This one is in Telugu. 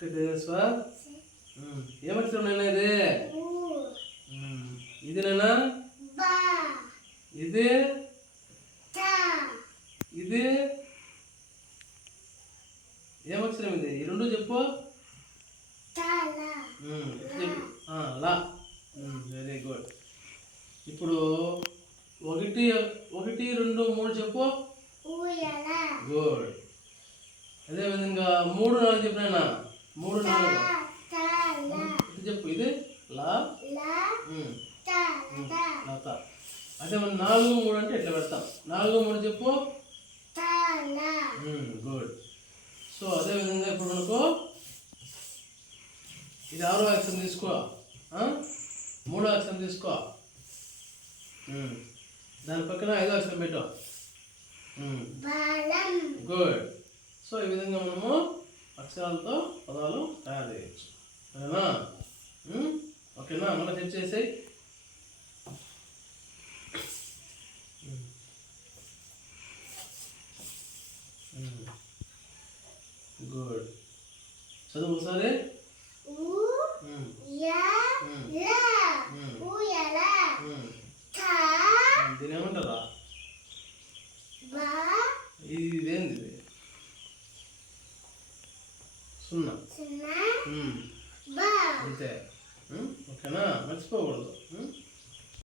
స్వ ఏమక్షరం నైనా ఇది ఇది నైనా ఇది ఇది ఏమక్షరం ఇది ఈ రెండు చెప్పు లా వెరీ గుడ్ ఇప్పుడు 1 1 2 3 చెప్పు గుడ్ అదేవిధంగా 3 4 చెప్పినా 3 4 ఇది చెప్పు ఇది లా లత అదే మనం 4 3 అంటే ఇట్లా పెడతాం 4 3 చెప్పు గుడ్ సో అదేవిధంగా ఇప్పుడు మనకు ఇది 6వ అక్షరం తీసుకో 3వ అక్షరం తీసుకో దాని పక్కన 5వ అక్షరం పెట్టు గుడ్ సో ఈ విధంగా మనము అక్షరాలతో పదాలు తయారు చేయొచ్చు ఓకేనా ఓకేనా మళ్ళీ సెట్ చేసేయి గుడ్ చదువు ఒకసారి దీని ఏమంటారా ఇదేంది ఇది 0 అంతే ఓకేనా మర్చిపోకూడదు